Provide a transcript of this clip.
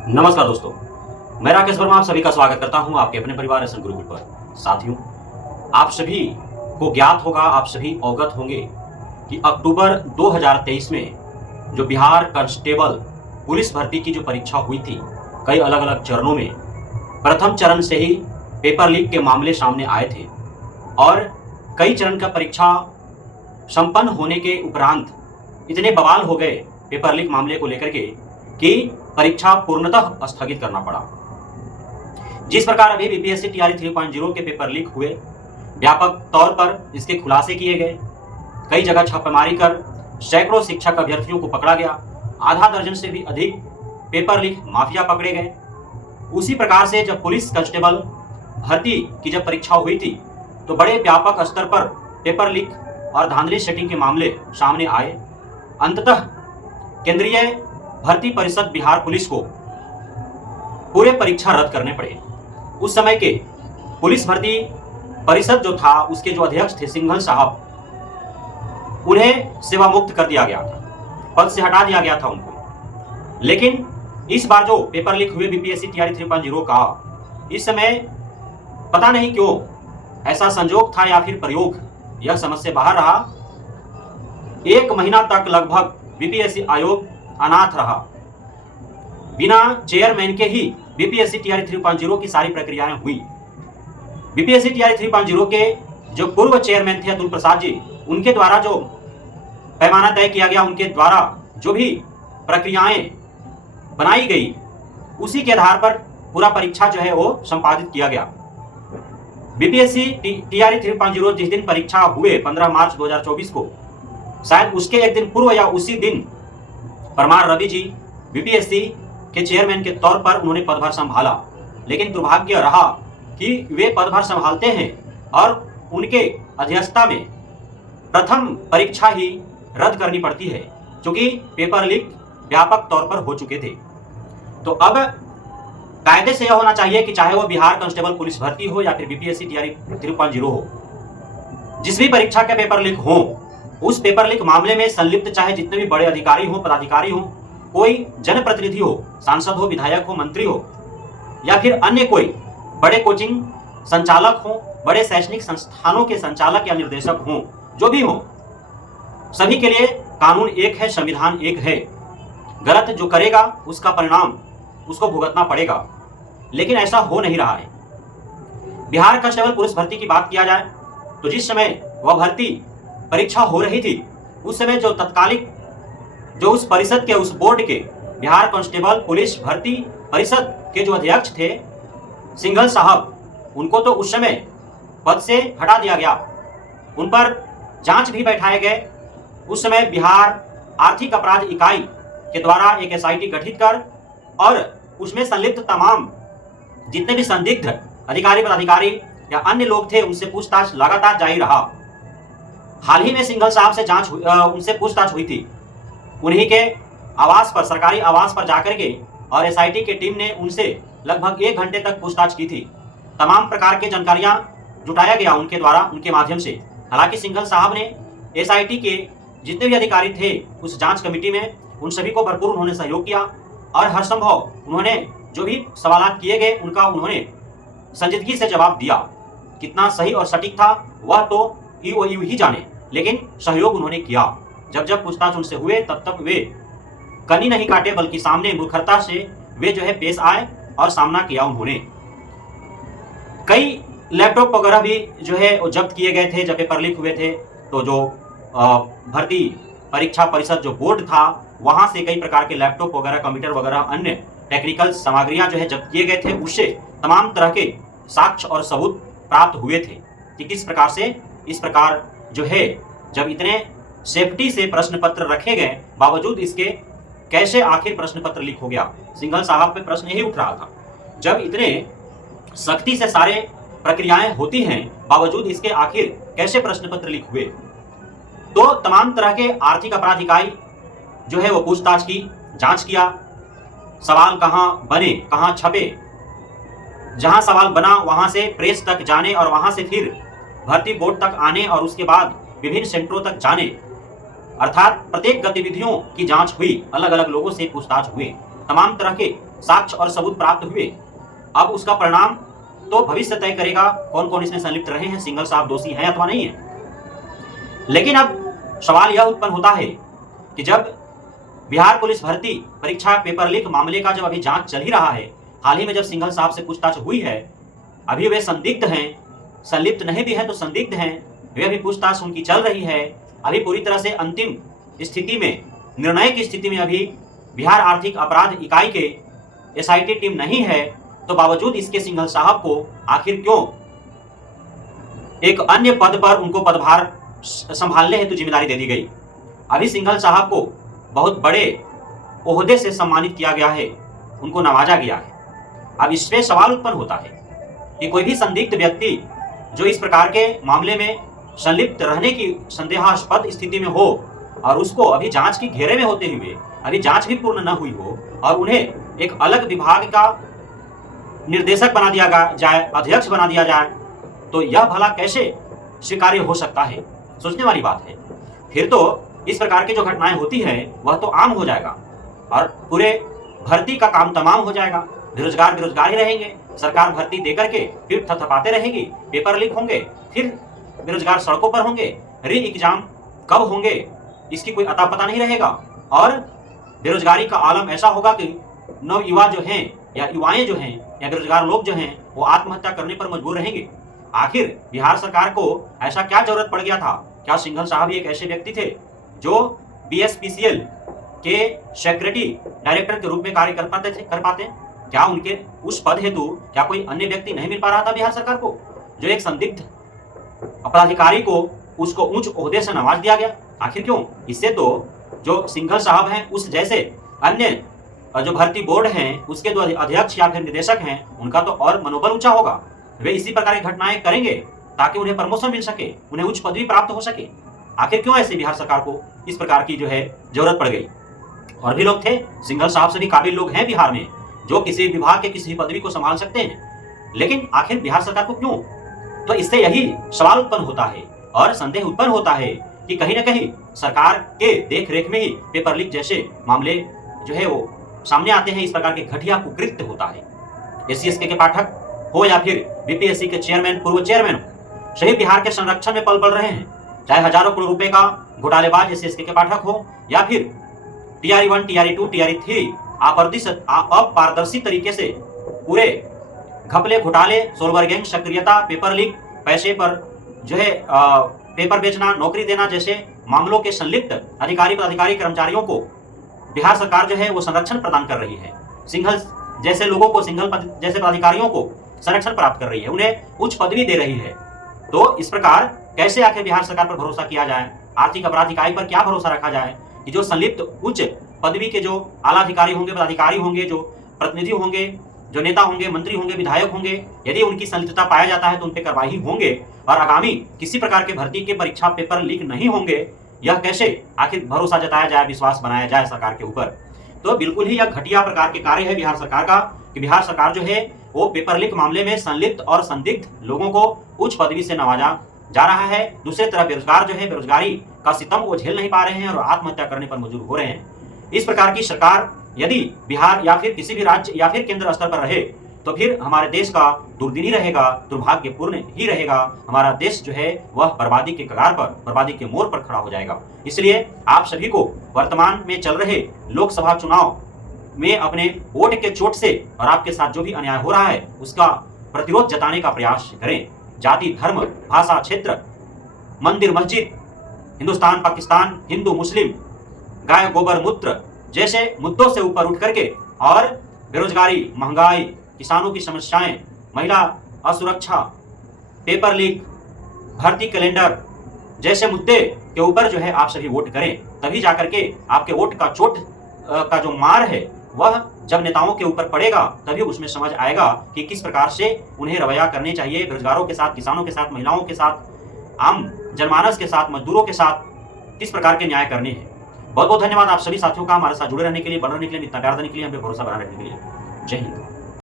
नमस्कार दोस्तों, मैं राकेश वर्मा आप सभी का स्वागत करता हूं आपके अपने परिवार एसएन गुरुकुल पर। साथियों, आप सभी को ज्ञात होगा, आप सभी अवगत होंगे कि अक्टूबर 2023 में जो बिहार कांस्टेबल पुलिस भर्ती की जो परीक्षा हुई थी, कई अलग अलग चरणों में प्रथम चरण से ही पेपर लीक के मामले सामने आए थे और कई चरण का परीक्षा संपन्न होने के उपरांत इतने बवाल हो गए पेपर लीक मामले को लेकर के कि परीक्षा पूर्णतः स्थगित करना पड़ा। जिस प्रकार अभी बीपीएससी टीआरई 3.0 के पेपर लीक हुए, व्यापक तौर पर इसके खुलासे किए गए, कई जगह छापेमारी कर सैकड़ों शिक्षक अभ्यर्थियों को पकड़ा गया, आधा दर्जन से भी अधिक पेपर लीक माफिया पकड़े गए। उसी प्रकार से जब पुलिस कांस्टेबल भर्ती की जब परीक्षा हुई थी तो बड़े व्यापक स्तर पर पेपर लीक और धांधली सेटिंग के मामले सामने आए। अंततः केंद्रीय भर्ती परिषद बिहार पुलिस को पूरे परीक्षा रद्द करने पड़े। उस समय के पुलिस भर्ती परिषद जो था, उसके जो अध्यक्ष थे सिंघल साहब, उन्हें सेवा मुक्त कर दिया गया था, पद से हटा दिया गया था उनको। लेकिन इस बार जो पेपर लीक हुए बीपीएससी टीआरई 3.0 का, इस समय पता नहीं क्यों ऐसा संजोग था या फिर प्रयोग, यह समझ से बाहर रहा। 1 महीना तक लगभग बीपीएससी आयोग अनाथ रहा। बिना चेयरमैन के ही बीपीएससी टीआरई 3.0 की सारी प्रक्रियाएं हुई। बीपीएससी टीआरई 3.0 के जो पूर्व चेयरमैन थे अतुल प्रसाद जी, उनके द्वारा जो पैमाना तय किया गया, उनके द्वारा जो भी प्रक्रियाएं बनाई गई, उसी के आधार पर पूरा परीक्षा जो है वो संपादित किया गया। बीपीएससी टीआरई 3.0 जिस दिन परीक्षा हुए 15 मार्च 2024 को, शायद उसके एक दिन पूर्व या उसी दिन परमार रवि जी बीपीएससी के चेयरमैन के तौर पर उन्होंने पदभार संभाला। लेकिन दुर्भाग्य रहा कि वे पदभार संभालते हैं और उनके अध्यक्षता में प्रथम परीक्षा ही रद्द करनी पड़ती है, क्योंकि पेपर लीक व्यापक तौर पर हो चुके थे। तो अब कायदे से यह होना चाहिए कि चाहे वो बिहार कांस्टेबल पुलिस भर्ती हो या फिर बीपीएससी टीआरई 3.0 हो, जिस भी परीक्षा के पेपर लीक हो, उस पेपर लीक मामले में संलिप्त चाहे जितने भी बड़े अधिकारी हो, पदाधिकारी हो, कोई जनप्रतिनिधि हो, सांसद हो, विधायक हो, मंत्री हो, या फिर अन्य कोई बड़े कोचिंग संचालक हो, बड़े शैक्षणिक संस्थानों के संचालक या निर्देशक हो, जो भी हो, सभी के लिए कानून एक है, संविधान एक है। गलत जो करेगा उसका परिणाम उसको भुगतना पड़ेगा। लेकिन ऐसा हो नहीं रहा है। बिहार कांस्टेबल पुलिस भर्ती की बात किया जाए तो जिस समय वह भर्ती परीक्षा हो रही थी, उस समय जो तत्कालिक जो उस परिषद के, उस बोर्ड के, बिहार कांस्टेबल पुलिस भर्ती परिषद के जो अध्यक्ष थे सिंघल साहब, उनको तो उस समय पद से हटा दिया गया, उन पर जांच भी बैठाए गए। उस समय बिहार आर्थिक अपराध इकाई के द्वारा एक एसआईटी गठित कर और उसमें संलिप्त तमाम जितने भी संदिग्ध अधिकारी, पदाधिकारी या अन्य लोग थे, उनसे पूछताछ लगातार जारी रहा। हाल ही में सिंघल साहब से उनसे पूछताछ हुई थी, उन्हीं के आवास पर, सरकारी आवास पर जाकर के, और एसआईटी की टीम ने उनसे लगभग 1 घंटे तक पूछताछ की थी। तमाम प्रकार की जानकारियां जुटाया गया उनके द्वारा, उनके माध्यम से। हालांकि सिंघल साहब ने एसआईटी के जितने भी अधिकारी थे उस जांच कमेटी में, उन सभी को भरपूर उन्होंने सहयोग किया और हर संभव उन्होंने जो भी सवाल किए गए उनका उन्होंने संजीदगी से जवाब दिया। कितना सही और सटीक था वह तो ईओयू ही जाने, लेकिन सहयोग उन्होंने किया। जब जब पूछताछ उनसे हुए तब तक वे कनी नहीं काटे, बल्कि सामने मूर्खता से वे जो है पेश आए और सामना किया उन्होंने। कई लैपटॉप वगैरह भी जो है वो जब्त किए गए थे जब पेपर लीक हुए थे। तो जो भर्ती परीक्षा परिषद जो बोर्ड था, वहां से कई प्रकार के लैपटॉप वगैरह, कंप्यूटर वगैरह, अन्य टेक्निकल सामग्रियां जो है जब्त किए गए थे। उससे तमाम तरह के साक्ष्य और सबूत प्राप्त हुए थे कि किस प्रकार से इस प्रकार जो है, जब इतने सेफ्टी से प्रश्न पत्र रखे गए, बावजूद इसके कैसे आखिर प्रश्न पत्र लीक हो गया। सिंघल साहब पे प्रश्न यही उठ रहा था, जब इतने सख्ती से सारे प्रक्रियाएं होती हैं, बावजूद इसके आखिर कैसे प्रश्न पत्र लीक हुए। तो तमाम तरह के आर्थिक अपराध इकाई जो है वो पूछताछ की, जांच किया, सवाल कहां बने, कहां छपे, जहां सवाल बना वहां से प्रेस तक जाने और वहां से फिर भर्ती बोर्ड तक आने और उसके बाद विभिन्न सेंटरों तक जाने, अर्थात प्रत्येक गतिविधियों की जांच हुई, अलग अलग लोगों से पूछताछ हुई, तमाम तरह के साक्ष्य और सबूत प्राप्त हुए। अब उसका परिणाम तो भविष्य तय करेगा, कौन कौन इसमें संलिप्त रहे हैं, सिंघल साहब दोषी हैं अथवा नहीं है। लेकिन अब सवाल यह उत्पन्न होता है कि जब बिहार पुलिस भर्ती परीक्षा पेपर लीक मामले का जब अभी जांच चल ही रहा है, हाल ही में जब सिंघल साहब से पूछताछ हुई है, अभी वे संदिग्ध हैं, संलिप्त नहीं भी हैं तो संदिग्ध हैं, वे अभी पूछताछ उनकी चल रही है। अभी पूरी तरह से अंतिम स्थिति में, निर्णय की स्थिति में अभी बिहार आर्थिक अपराध इकाई के एसआईटी टीम नहीं है, तो बावजूद इसके सिंघल साहब को आखिर क्यों एक अन्य पद पर उनको पदभार संभालने हेतु जिम्मेदारी दे दी गई। अभी सिंघल साहब को बहुत बड़े ओहदे से सम्मानित किया गया है, उनको नवाजा गया है। अब इसमें सवाल उत्पन्न होता है कि कोई भी संदिग्ध व्यक्ति जो इस प्रकार के मामले में संलिप्त रहने की संदेहास्पद स्थिति में हो और उसको अभी जांच की घेरे में होते हुए अभी जांच भी पूर्ण न हुई हो और उन्हें एक अलग विभाग का निर्देशक बना दिया जाए, अध्यक्ष बना दिया जाए, तो यह भला कैसे स्वीकार्य हो सकता है? सोचने वाली बात है। फिर तो इस प्रकार की जो घटनाएं होती है वह तो आम हो जाएगा और पूरे भर्ती का काम तमाम हो जाएगा। बेरोजगार बेरोजगार ही रहेंगे, सरकार भर्ती देकर के फिर थपथपाते रहेगी, पेपर लीक होंगे, फिर बेरोजगार सड़कों पर होंगे, री एग्जाम कब होंगे इसकी कोई अता पता नहीं रहेगा और बेरोजगारी का आलम ऐसा होगा कि नव युवा जो हैं या युवाएं जो हैं या बेरोजगार लोग जो हैं वो आत्महत्या करने पर मजबूर रहेंगे। आखिर बिहार सरकार को ऐसा क्या जरूरत पड़ गया था? क्या सिंघल साहब एक ऐसे व्यक्ति थे जो BSPCL के सेक्रेटरी डायरेक्टर के रूप में कार्य कर पाते? क्या उनके उस पद हेतु क्या कोई अन्य व्यक्ति नहीं मिल पा रहा था बिहार सरकार को, जो एक संदिग्ध अपराधिकारी को उसको उच्च ओहदे से नवाज दिया गया? आखिर क्यों? इससे तो जो सिंघल साहब हैं उस जैसे अन्य जो भर्ती बोर्ड हैं उसके जो अध्यक्ष या फिर निदेशक हैं उनका तो और मनोबल ऊंचा होगा। वे इसी प्रकार की घटनाएं करेंगे ताकि उन्हें प्रमोशन मिल सके, उन्हें उच्च पदवी प्राप्त हो सके। आखिर क्यों ऐसे बिहार सरकार को इस प्रकार की जो है जरूरत पड़ गई? और भी लोग थे, सिंघल साहब से भी काबिल लोग हैं बिहार में जो किसी विभाग के किसी पदवी को संभाल सकते हैं, लेकिन आखिर बिहार सरकार को क्यों? तो इससे यही सवाल उत्पन्न होता है और संदेह उत्पन्न होता है कि कहीं ना कहीं सरकार के देख रेख में ही पेपर लीक जैसे मामले जो है वो सामने आते हैं। इस प्रकार के घटिया कुकृत्य होता है। SC/SK के पाठक हो या फिर BPSC के चेयरमैन, पूर्व चेयरमैन हो, शहीद बिहार के संरक्षण में पल पल रहे हैं, चाहे हजारों करोड़ रुपए का घोटालेबाज SC/SK के पाठक हो या फिर TRE1, TRE2, TRE3 अपारदर्शी तरीके से पूरे घपले, घोटाले, सोलवर गैंग, सक्रियता, पेपर लीक, पैसे पर जो है पेपर बेचना, नौकरी देना जैसे मामलों के संलिप्त अधिकारी, पदाधिकारी, कर्मचारियों को बिहार सरकार जो है वो संरक्षण प्रदान कर रही है। सिंघल जैसे लोगों को, सिंघल जैसे पदाधिकारियों को संरक्षण प्राप्त कर रही है, उन्हें उच्च पदवी दे रही है। तो इस प्रकार कैसे आखिर बिहार सरकार पर भरोसा किया जाए? आर्थिक अपराध इकाई पर क्या भरोसा रखा जाए कि जो संलिप्त उच्च पदवी के जो आला अधिकारी होंगे, पदाधिकारी होंगे, जो प्रतिनिधि होंगे, जो नेता होंगे, मंत्री होंगे, विधायक होंगे, यदि उनकी संलिप्तता पाया जाता है तो उन पर कार्रवाई होंगे और आगामी किसी प्रकार के भर्ती के परीक्षा पेपर लीक नहीं होंगे। यह कैसे आखिर भरोसा जताया जाए, विश्वास बनाया जाए सरकार के ऊपर? तो बिल्कुल ही यह घटिया प्रकार के कार्य है बिहार सरकार का कि बिहार सरकार जो है वो पेपर लीक मामले में संलिप्त और संदिग्ध लोगों को उच्च पदवी से नवाजा जा रहा है। दूसरी तरफ बेरोजगार जो है, बेरोजगारी का सितम वो झेल नहीं पा रहे हैं और आत्महत्या करने पर मजबूर हो रहे हैं। इस प्रकार की सरकार यदि बिहार या फिर किसी भी राज्य या फिर केंद्र स्तर पर रहे तो फिर हमारे देश का दुर्दिन ही रहेगा, दुर्भाग्यपूर्ण ही रहेगा। हमारा देश जो है वह बर्बादी के कगार पर, बर्बादी के मोड़ पर खड़ा हो जाएगा। इसलिए आप सभी को वर्तमान में चल रहे लोकसभा चुनाव में अपने वोट के चोट से और आपके साथ जो भी अन्याय हो रहा है उसका प्रतिरोध जताने का प्रयास करें। जाति, धर्म, भाषा, क्षेत्र, मंदिर, मस्जिद, हिंदुस्तान, पाकिस्तान, हिंदू, मुस्लिम, गाय, गोबर, मूत्र जैसे मुद्दों से ऊपर उठ करके और बेरोजगारी, महंगाई, किसानों की समस्याएं, महिला असुरक्षा, पेपर लीक, भर्ती कैलेंडर जैसे मुद्दे के ऊपर जो है आप सभी वोट करें। तभी जाकर के आपके वोट का चोट का जो मार है वह जब नेताओं के ऊपर पड़ेगा तभी उसमें समझ आएगा कि किस प्रकार से उन्हें रवैया करने चाहिए बेरोजगारों के साथ, किसानों के साथ, महिलाओं के साथ, आम जनमानस के साथ, मजदूरों के साथ किस प्रकार के न्याय करने हैं। बहुत बहुत धन्यवाद आप सभी साथियों का हमारे साथ जुड़े रहने के लिए, बने रहने के लिए, इतना प्यार देने के लिए, हम पे भरोसा बना रखने के लिए। जय हिंद।